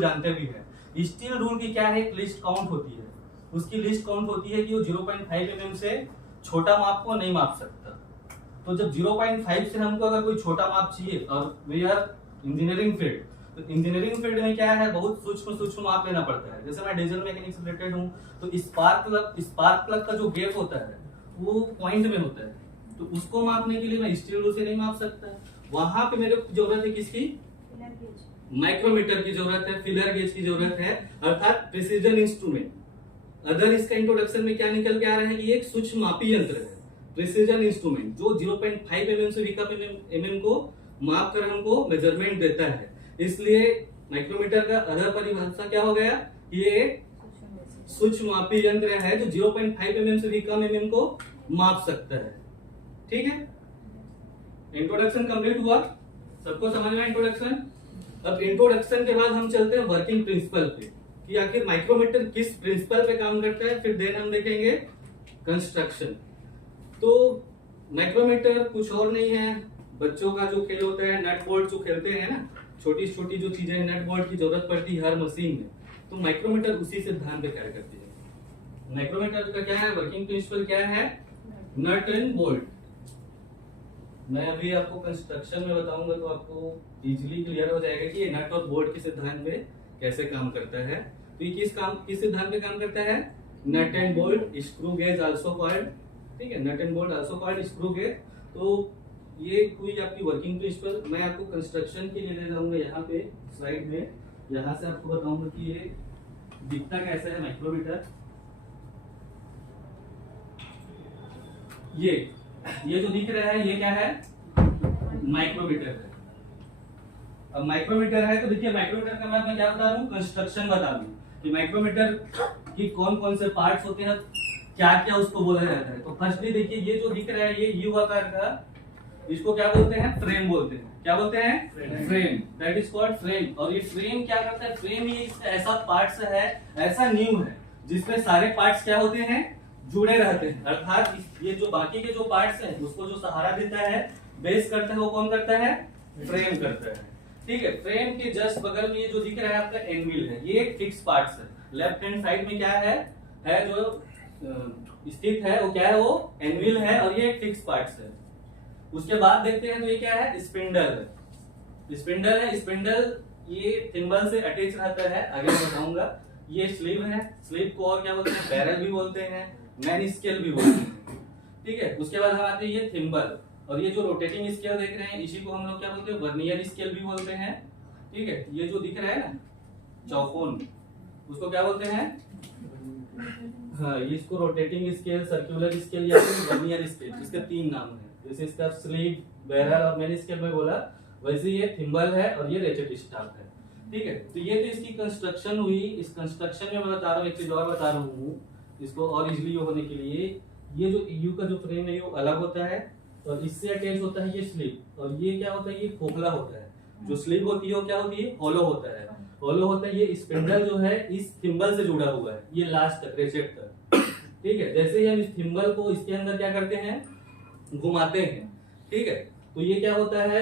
Rule जानते भी हैं। स्टील रूल की क्या है, एक लिस्ट काउंट होती है, उसकी लिस्ट काउंट होती है कि वो 0.5 mm से छोटा माप को नहीं माप सकता। तो जब 0.5 से हमको अगर कोई छोटा माप चाहिए और वी आर इंजीनियरिंग फील्ड, तो इंजीनियरिंग फील्ड में क्या है, बहुत सूक्ष्म माप लेना पड़ता है। जैसे मैं डीजल मैकेनिक्स से रिलेटेड हूँ, तो स्पार्क प्लग का जो गैप होता है वो पॉइंट में होता है, तो उसको मापने के लिए मैं स्टील रूल से नहीं माप सकता। वहां पे मेरे को जरूरत है किसकी, माइक्रोमीटर की जरूरत है, फिलर गेज की जरूरत है, अर्थात प्रिसीजन इंस्ट्रूमेंट। अदर इसका इंट्रोडक्शन में क्या निकल के आ रहा है कि एक सूक्ष्म मापी यंत्र है, प्रिसीजन इंस्ट्रूमेंट, जो 0.5 mm से भी कम mm को माप कर हमको मेजरमेंट देता है। इसलिए माइक्रोमीटर का अदर परिभाषा क्या हो गया, ये एक सूक्ष्म मापी यंत्र है जो 0.5 mm से भी कम mm को माप सकता है। ठीक है, इंट्रोडक्शन कंप्लीट हुआ, सबको समझ में इंट्रोडक्शन। अब इंट्रोडक्शन के बाद हम चलते हैं वर्किंग प्रिंसिपल पे, कि आखिर माइक्रोमीटर किस प्रिंसिपल पे काम करता है, फिर देन हम देखेंगे कंस्ट्रक्शन। तो माइक्रोमीटर कुछ और नहीं है, बच्चों का जो खेल होता है, नट बोल्ट जो खेलते हैं ना, छोटी छोटी जो चीजें नट बोल्ट की जरूरत पड़ती है हर मशीन में, तो माइक्रोमीटर उसी सिद्धांत पे कार्य करती है। माइक्रोमीटर का क्या है, वर्किंग प्रिंसिपल क्या है, नट एंड बोल्ट। मैं अभी आपको कंस्ट्रक्शन में बताऊंगा तो आपको इजीली क्लियर हो जाएगा कि ये नट और बोल्ट के सिद्धांत पे कैसे काम करता है। तो ये किस सिद्धांत पे काम करता है, nut and bolt, screw gauge also called. ठीक है, nut and bolt also called screw gauge. तो ये हुई आपकी वर्किंग प्रिंसिपल। मैं आपको कंस्ट्रक्शन के लिए ले जाऊंगा यहाँ पे स्लाइड में, यहाँ से आपको बताऊंगा कि ये दिखता कैसा है माइक्रोमीटर। ये जो दिख रहा है ये क्या है, माइक्रोमीटर है। अब माइक्रोमीटर है तो देखिए माइक्रोमीटर का मैं क्या बता रहा हूँ, कंस्ट्रक्शन बता दूं कि माइक्रोमीटर की कौन कौन से पार्ट्स होते हैं, क्या क्या उसको बोला जाता है। तो फर्स्टली देखिए ये जो दिख रहा है ये यू आकार का, इसको क्या बोलते हैं, फ्रेम बोलते हैं। क्या बोलते हैं, frame, that is called frame. और ये फ्रेम क्या करता है, फ्रेम ये ऐसा पार्ट्स है, ऐसा नींव है जिसमें सारे पार्ट्स क्या होते हैं, जुड़े रहते हैं। अर्थात ये जो बाकी के जो पार्ट्स हैं उसको जो सहारा देता है, बेस करता है, वो कौन करता है, फ्रेम करता है। ठीक है, फ्रेम के जस्ट बगल में ये जो दिख रहा है आपका एनविल है, ये एक फिक्स पार्ट्स है। लेफ्ट हैंड साइड में क्या है जो स्थित है वो क्या है, वो एनविल है और ये एक फिक्स पार्ट्स है। उसके बाद देखते हैं तो ये क्या है, स्पिंडल है। स्पिंडल ये थिम्बल से अटैच रहता है, आगे मैं बताऊंगा। ये स्लीव है, स्लीव को और क्या बोलते हैं, बैरल भी बोलते हैं, मैन स्केल भी बोलते हैं। ठीक है, उसके बाद हम आते हैं ये थिम्बल, और ये जो रोटेटिंग स्केल देख रहे हैं इसी को हम लोग क्या बोलते हैं, वर्नियर स्केल भी बोलते हैं। ठीक है, ये जो दिख रहा है ना चौकोन, उसको क्या बोलते हैं, हाँ इसको रोटेटिंग स्केल, सर्कुलर स्केल या फिर वर्नियर स्केल, इसके 3 नाम है। जैसे इसका स्लीव, बैरल और मैन स्केल में बोला, वैसे ये थिम्बल है और ये रेचेट स्टाफ है। ठीक है, तो ये तो इसकी कंस्ट्रक्शन हुई। इस कंस्ट्रक्शन में मैं बता रहा हूँ, एक चीज और बता रहा हूँ इसको और इजीली होने के लिए, ये जो यू का जो फ्रेम है ये अलग होता है और इससे अटैच होता है ये स्लीव, और ये क्या होता है, ये खोखला होता है। जो स्लीव होती है वो क्या होती है, होलो होता है। होलो होता है, ये स्पिंडल जो है इस थिम्बल से जुड़ा हुआ है, ये लास्ट तक, रेचेट तक। ठीक है, जैसे ही हम इस थिम्बल को इसके अंदर क्या करते हैं, घुमाते हैं। ठीक है, तो ये क्या होता है,